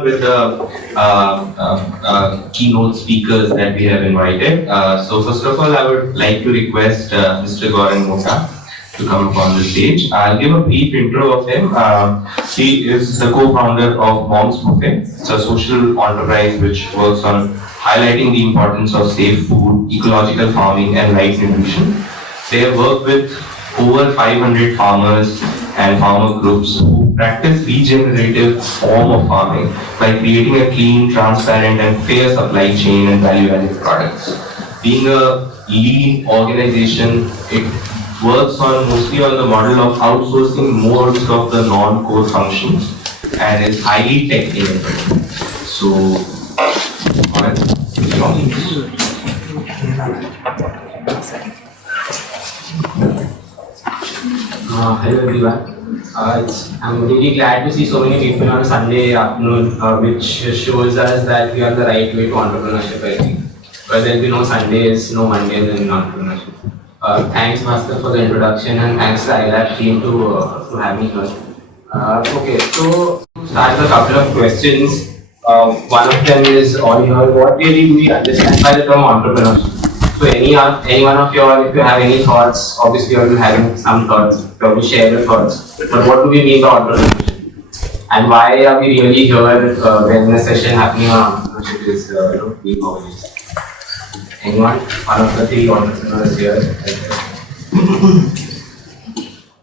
With the keynote speakers that we have invited. So first of all, I would like to request Mr. Gaurang Motta to come up on the stage. I'll give a brief intro of him. He is the co-founder of Bouffe. It's a social enterprise which works on highlighting the importance of safe food, ecological farming, and right nutrition. They have worked with over 500 farmers and farmer groups who practice regenerative form of farming by creating a clean, transparent and fair supply chain and value-added products. Being a lean organization, it works on mostly on the model of outsourcing most of the non-core functions and is highly tech-enabled. So, hello everyone. I'm really glad to see so many people on a Sunday afternoon, which shows us that we are on the right way to entrepreneurship, I think. Because there will be no Sundays, no Mondays in entrepreneurship. Thanks, Master, for the introduction, and thanks to iLabs team to have me here. Okay, so to start with a couple of questions. One of them is on here. What really do we understand by the term entrepreneurship? So any one of you all, if you have any thoughts, obviously you are having some thoughts, probably share your thoughts. But what do we mean by entrepreneurship? And why are we really here when the session happening on entrepreneurship is being organized? Anyone? One of the three entrepreneurs here.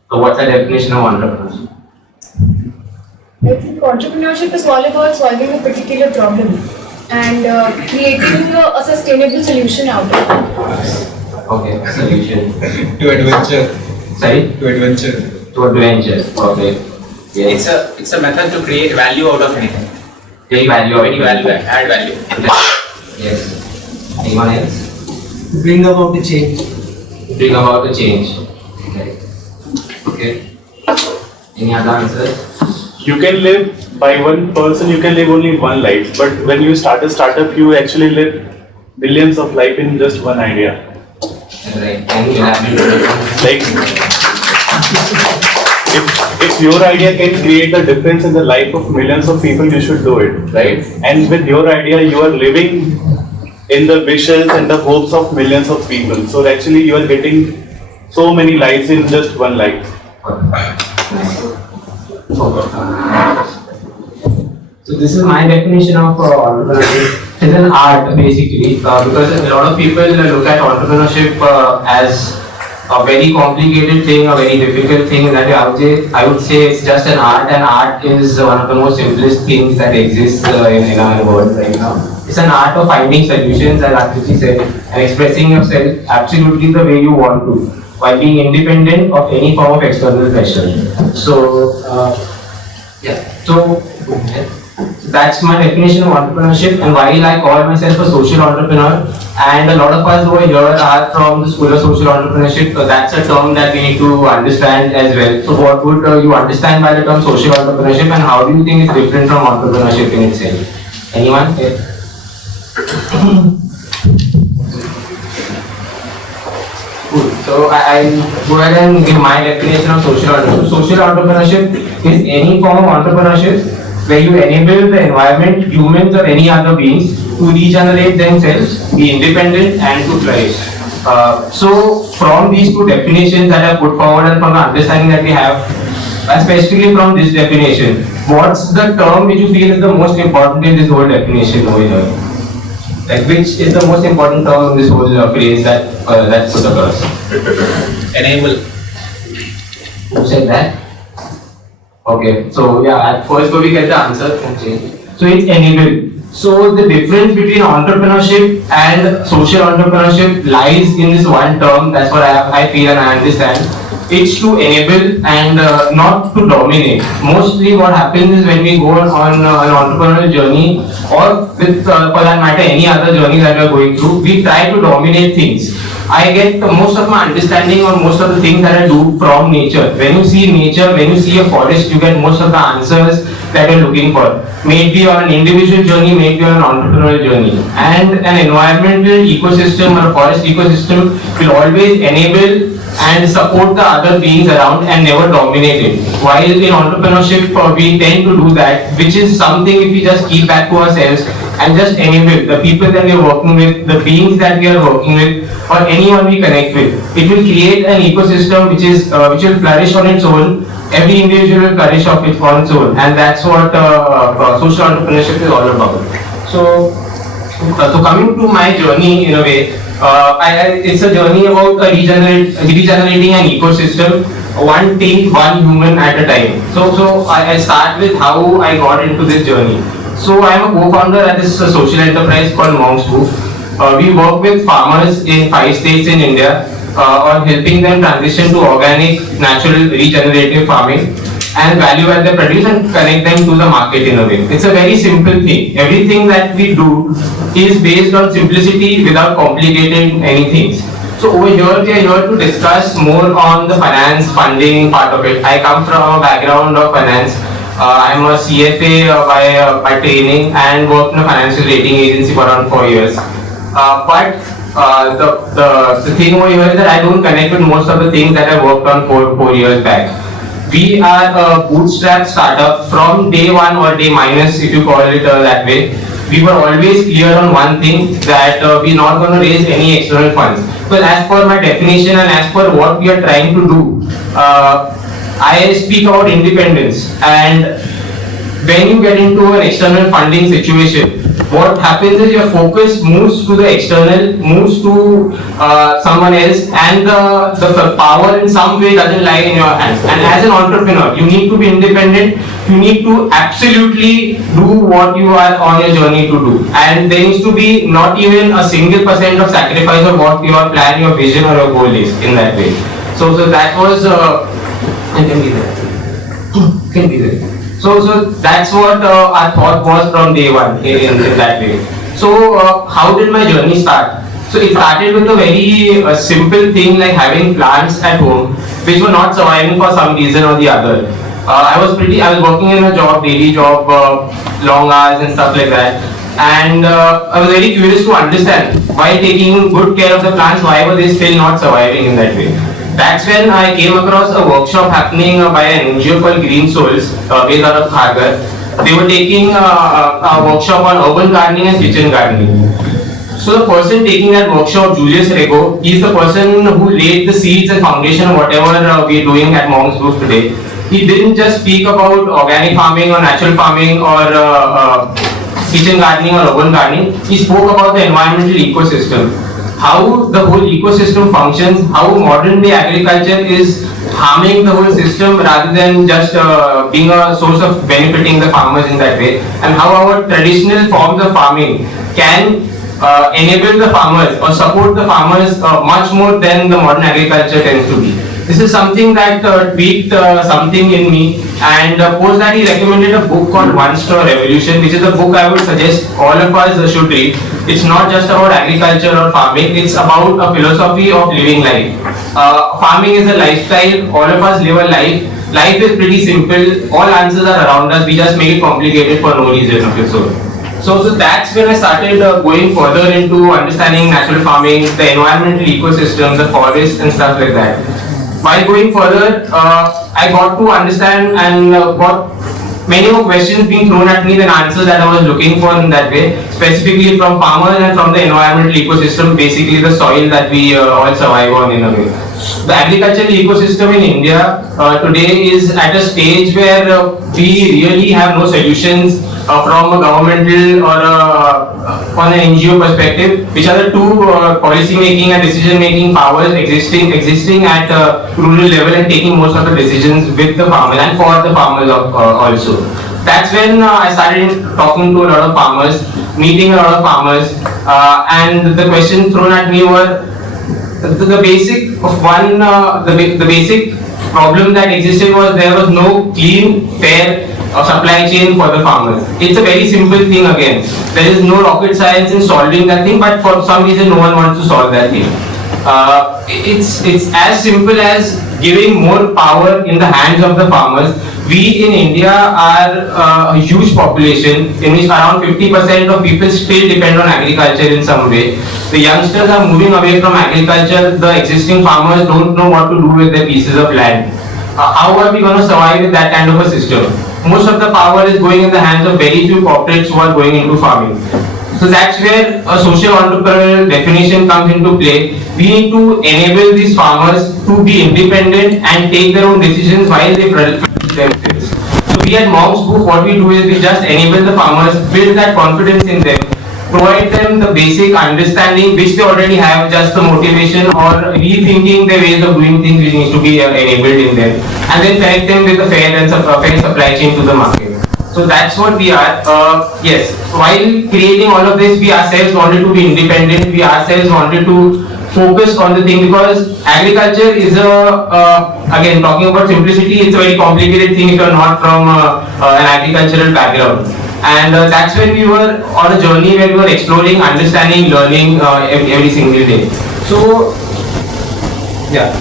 So what's the definition of entrepreneurship? I think entrepreneurship is all about solving a particular problem and creating a sustainable solution out of it. Okay, solution. To adventure. Sorry? To adventure. To adventure. Okay. Yeah. It's a method to create value out of anything. Create value out of Any add value. Yes. Anyone else? Bring about the change. Bring about the change. Okay. Any other answers? You can live by one person, you can live only one life, but when you start a startup, you actually live billions of life in just one idea. Right. And you have been Like, if your idea can create a difference in the life of millions of people, you should do it, right? And with your idea, you are living in the wishes and the hopes of millions of people. So actually, you are getting so many lives in just one life. So this is my definition of entrepreneurship. It's an art basically, because a lot of people look at entrepreneurship as a very complicated thing, a very difficult thing. That I would say it's just an art, and art is one of the most simplest things that exists in our world right now. It's an art of finding solutions, as Akriti said, and expressing yourself absolutely the way you want to, while being independent of any form of external pressure. So, So that's my definition of entrepreneurship, and while I call myself a social entrepreneur, and a lot of us over here are from the School of Social Entrepreneurship, that's a term that we need to understand as well. So what would you understand by the term social entrepreneurship, and how do you think it's different from entrepreneurship in itself? Anyone? Cool. So I'll go ahead and give my definition of social entrepreneurship. Social entrepreneurship is any form of entrepreneurship where you enable the environment, humans or any other beings to regenerate themselves, be independent and to flourish. So from these two definitions that I put forward and from the understanding that we have, especially from this definition, what's the term which you feel is the most important in this whole definition over here? Like, which is the most important term in this whole phrase that's put across? Enable. Who said that? Okay, so yeah, at first we get the answer. So it's enable. So the difference between entrepreneurship and social entrepreneurship lies in this one term. That's what I feel and I understand. It's to enable and not to dominate. Mostly what happens is when we go on an entrepreneurial journey, or with for that matter any other journey that we are going through, we try to dominate things. I get most of my understanding on most of the things that I do from nature. When you see nature, when you see a forest, you get most of the answers that you're looking for. Maybe on an individual journey, maybe on an entrepreneurial journey. And an environmental ecosystem or a forest ecosystem will always enable and support the other beings around and never dominate it. While in entrepreneurship, we tend to do that, which is something if we just keep back to ourselves and just enable the people that we are working with, the beings that we are working with, or anyone we connect with. It will create an ecosystem which will flourish on its own. Every individual will flourish on its own, and that's what social entrepreneurship is all about. So coming to my journey in a way, it's a journey about regenerating an ecosystem, one thing, one human at a time. So I start with how I got into this journey. So I am a co-founder at this social enterprise called Bouffe. We work with farmers in 5 states in India on helping them transition to organic, natural, regenerative farming and value add the produce and connect them to the market in a way. It's a very simple thing. Everything that we do is based on simplicity without complicating anything. So over here we are here to discuss more on the finance funding part of it. I come from a background of finance. I'm a CFA by training and worked in a financial rating agency for around 4 years. But the thing over here is that I don't connect with most of the things that I worked on 4 years back. We are a bootstrap startup from day one or day minus, if you call it that way. We were always clear on one thing, that we're not going to raise any external funds. But as per my definition and as per what we are trying to do, I speak about independence. And when you get into an external funding situation, what happens is your focus moves to the external, moves to someone else, and the power in some way doesn't lie in your hands. And as an entrepreneur, you need to be independent. You need to absolutely do what you are on your journey to do. And there needs to be not even a single % of sacrifice of what your plan, your vision, or your goal is in that way. So that was. Can be there. Can be there. So that's what our thought was from day one in that way. So how did my journey start? So it started with a very simple thing like having plants at home which were not surviving for some reason or the other. I was working in a job, daily job, long hours and stuff like that. And I was very curious to understand why taking good care of the plants, why were they still not surviving in that way. That's when I came across a workshop happening by an NGO called Green Souls, based out of Kharghar. They were taking a workshop on urban gardening and kitchen gardening. So the person taking that workshop, Julius Rego, he's the person who laid the seeds and foundation of whatever we're doing at Monk's Bouffe today. He didn't just speak about organic farming or natural farming or kitchen gardening or urban gardening. He spoke about the environmental ecosystem. How the whole ecosystem functions, how modern day agriculture is harming the whole system rather than just being a source of benefiting the farmers in that way, and how our traditional forms of farming can enable the farmers or support the farmers much more than the modern agriculture tends to be. This is something that tweaked something in me, and post that he recommended a book called One Straw Revolution, which is a book I would suggest all of us should read. It's not just about agriculture or farming, it's about a philosophy of living life. Farming is a lifestyle, all of us live a life. Life is pretty simple, all answers are around us, we just make it complicated for no reason of its own. So that's when I started going further into understanding natural farming, the environmental ecosystem, the forest and stuff like that. While going further, I got to understand and got many more questions being thrown at me than answers that I was looking for in that way, specifically from farmers and from the environmental ecosystem, basically the soil that we all survive on in a way. The agricultural ecosystem in India today is at a stage where we really have no solutions from a governmental or on an NGO perspective, which are the two policy making and decision making powers existing at rural level and taking most of the decisions with the farmers and for the farmers also. That's when I started talking to a lot of farmers, meeting a lot of farmers, and the questions thrown at me were the basic of one. The basic problem that existed was there was no clean, fair supply chain for the farmers. It's a very simple thing again. There is no rocket science in solving that thing, but for some reason no one wants to solve that thing. It's as simple as giving more power in the hands of the farmers, we in India are a huge population in which around 50% of people still depend on agriculture in some way. The youngsters are moving away from agriculture. The existing farmers don't know what to do with their pieces of land. How are we going to survive with that kind of a system? Most of the power is going in the hands of very few corporates who are going into farming. So that's where a social entrepreneurial definition comes into play. We need to enable these farmers to be independent and take their own decisions while they produce themselves. So we at Bouffe, what we do is we just enable the farmers, build that confidence in them, provide them the basic understanding which they already have, just the motivation or rethinking their ways of doing things which needs to be enabled in them, and then connect them with a fair supply chain to the market. So that's what we are. Yes, while creating all of this, we ourselves wanted to be independent. We ourselves wanted to focus on the thing because agriculture is again talking about simplicity, it's a very complicated thing if you're not from an agricultural background. And that's when we were on a journey where we were exploring, understanding, learning every single day. So yeah,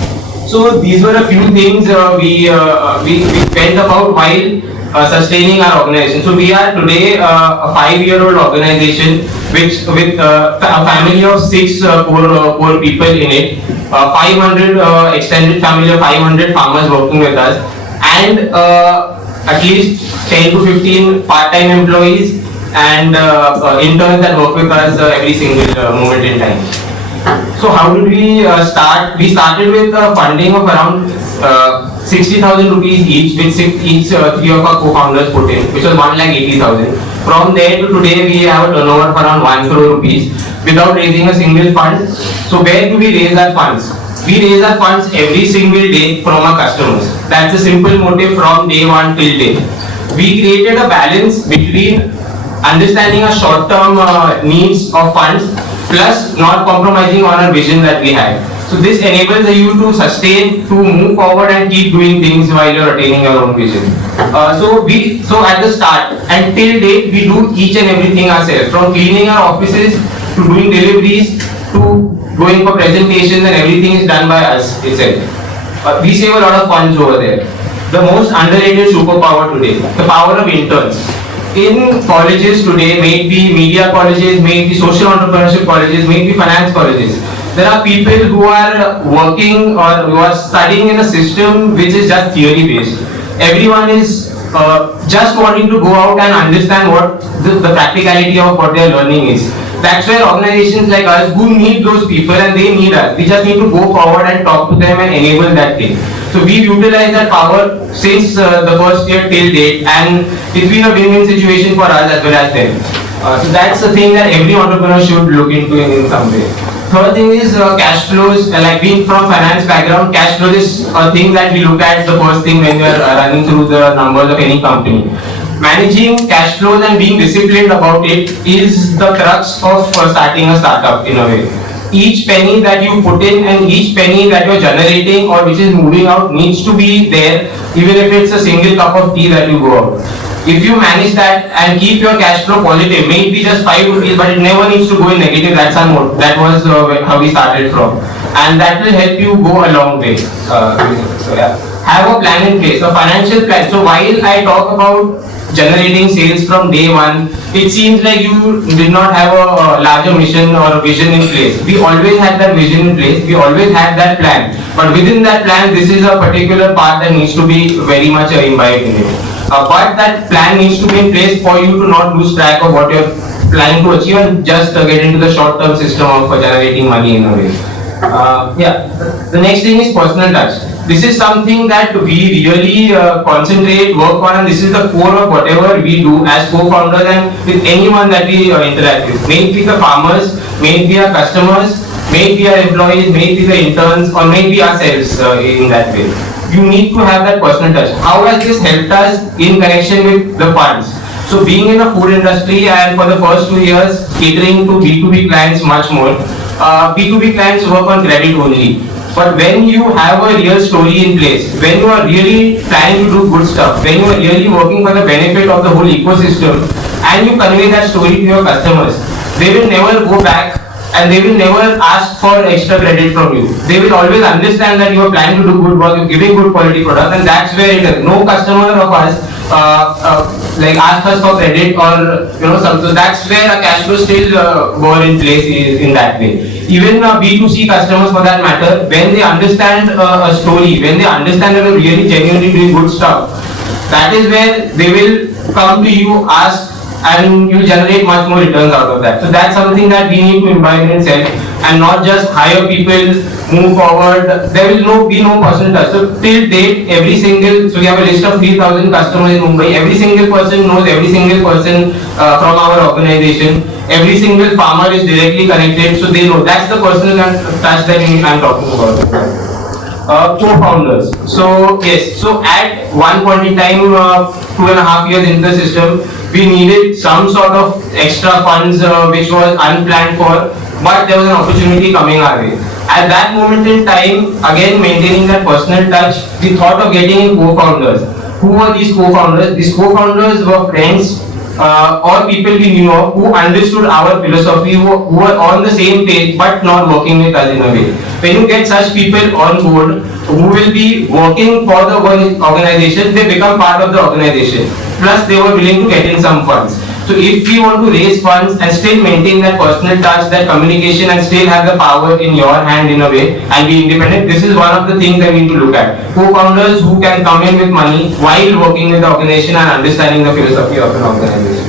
so these were a few things we went about while sustaining our organization. So we are today a 5-year-old organization which with a family of 6 core people in it, 500 extended family of 500 farmers working with us, and at least 10 to 15 part-time employees and interns that work with us every single moment in time. So how did we start? We started with funding of around 60,000 rupees each, which each 3 of our co-founders put in, which was 1,80,000. From there to today, we have a turnover of around 1 crore rupees without raising a single fund. So where do we raise our funds? We raise our funds every single day from our customers. That's a simple motive from day one till day. We created a balance between understanding our short-term needs of funds plus not compromising on our vision that we have. So this enables you to sustain, to move forward and keep doing things while you're attaining your own vision. So at the start and till date, we do each and everything ourselves, from cleaning our offices to doing deliveries to going for presentations, and everything is done by us itself. We save a lot of funds over there. The most underrated superpower today, the power of interns. In colleges today, may it be media colleges, may it be social entrepreneurship colleges, may it be finance colleges, there are people who are working or who are studying in a system which is just theory based. Everyone is just wanting to go out and understand what the practicality of what they are learning is. That's where organizations like us who need those people and they need us, we just need to go forward and talk to them and enable that thing. So we've utilized that power since the first year till date, and it's been a win-win situation for us as well as them. So that's the thing that every entrepreneur should look into in some way. Third thing is cash flows. Like being from finance background, cash flow is a thing that we look at the first thing when we are running through the numbers of any company. Managing cash flows and being disciplined about it is the crux of starting a startup in a way. Each penny that you put in and each penny that you're generating or which is moving out needs to be there, even if it's a single cup of tea that you go out. If you manage that and keep your cash flow positive, may it be just 5 rupees, but it never needs to go in negative. That's our mode. That was how we started from, and that will help you go a long way. So yeah, have a plan in place, a financial plan. So while I talk about generating sales from day one, it seems like you did not have a larger mission or a vision in place. We always had that vision in place, we always had that plan, but within that plan, this is a particular part that needs to be very much imbibed in it. But that plan needs to be in place for you to not lose track of what you're planning to achieve and just get into the short-term system of generating money in a way. Yeah, the next thing is personal touch. This is something that we really concentrate, work on, and this is the core of whatever we do as co-founders and with anyone that we interact with. May it be the farmers, may it be our customers, may it be our employees, may it be the interns, or may it be ourselves in that way. You need to have that personal touch. How has this helped us in connection with the funds? So being in the food industry and for the first 2 years catering to B2B clients much more, B2B clients work on credit only. But when you have a real story in place, when you are really trying to do good stuff, when you are really working for the benefit of the whole ecosystem and you convey that story to your customers, they will never go back and they will never ask for extra credit from you. They will always understand that you are planning to do good work, you're giving good quality product, and that's where it is. No customer of us like ask us for credit or some. So that's where a cash flow still more in place in that way. Even B2C customers for that matter, when they understand a story, when they understand that you're really genuinely doing good stuff, that is where they will come to you, ask, and you generate much more returns out of that. So that's something that we need to imbibe in itself, and not just hire people, move forward. There will be no personal touch. So till date, so we have a list of 3,000 customers in Mumbai. Every single person knows every single person from our organization. Every single farmer is directly connected, so they know. That's the personal touch that I'm talking about. Co-founders. So yes, so at one point in time, 2.5 years into the system, we needed some sort of extra funds which was unplanned for, but there was an opportunity coming our way. At that moment in time, again maintaining that personal touch, we thought of getting in co-founders. Who were these co-founders? These co-founders were friends or people we knew of who understood our philosophy, who were on the same page but not working with us in a way. When you get such people on board who will be working for the organization, they become part of the organization. Plus they were willing to get in some funds. So if we want to raise funds and still maintain that personal touch, that communication, and still have the power in your hand in a way and be independent, this is one of the things that we need to look at. Co-founders who can come in with money while working with the organization and understanding the philosophy of an organization.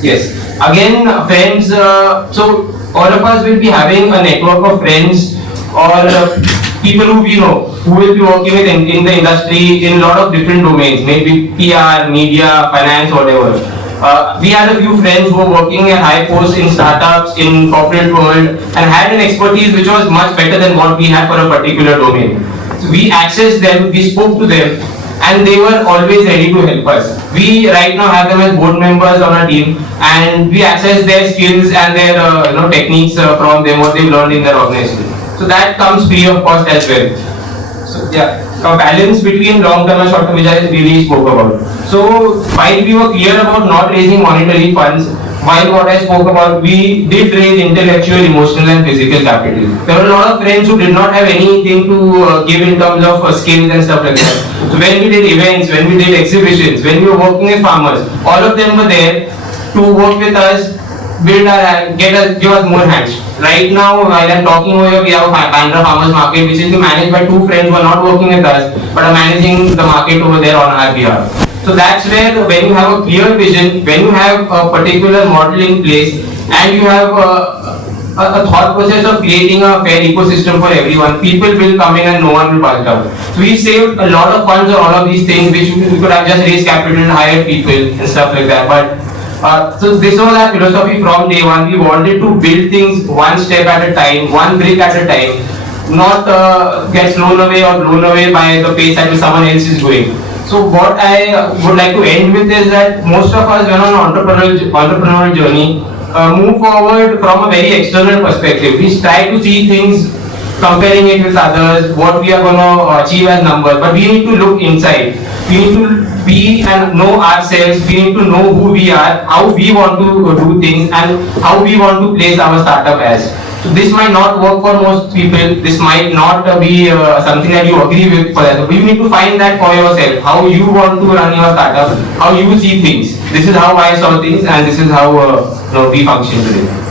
Yes. Again, friends, so all of us will be having a network of friends or people who we know, who will be working with in the industry in a lot of different domains, maybe PR, media, finance, whatever. We had a few friends who were working at high posts in startups, in corporate world, and had an expertise which was much better than what we had for a particular domain. So we accessed them, we spoke to them, and they were always ready to help us. We right now have them as board members on our team, and we access their skills and their techniques from them, what they've learned in their organization. So that comes free of cost as well. So yeah, a balance between long term and short term, which I really spoke about. So while we were clear about not raising monetary funds, while what I spoke about, we did raise intellectual, emotional and physical capital. There were a lot of friends who did not have anything to give in terms of skills and stuff like that. So when we did events, when we did exhibitions, when we were working with farmers, all of them were there to work with us, build our, give us more hands. Right now, while I'm talking over here, we have a Bandra Farmers Market which is managed by two friends who are not working with us but are managing the market over there on our behalf. So that's where when you have a clear vision, when you have a particular model in place, and you have a thought process of creating a fair ecosystem for everyone, people will come in and no one will pass it out. So we saved a lot of funds on all of these things which we could have just raised capital and hired people and stuff like that. But so this was our philosophy from day one. We wanted to build things one step at a time, one brick at a time, not get blown away by the pace at which someone else is going. So what I would like to end with is that most of us, when on an entrepreneurial journey, move forward from a very external perspective. We try to see things, comparing it with others, what we are going to achieve as numbers, but we need to look inside. We need to be and know ourselves, we need to know who we are, how we want to do things, and how we want to place our startup as. So this might not work for most people, this might not be something that you agree with for that. But you need to find that for yourself, how you want to run your startup, how you see things. This is how I saw things and this is how we function today.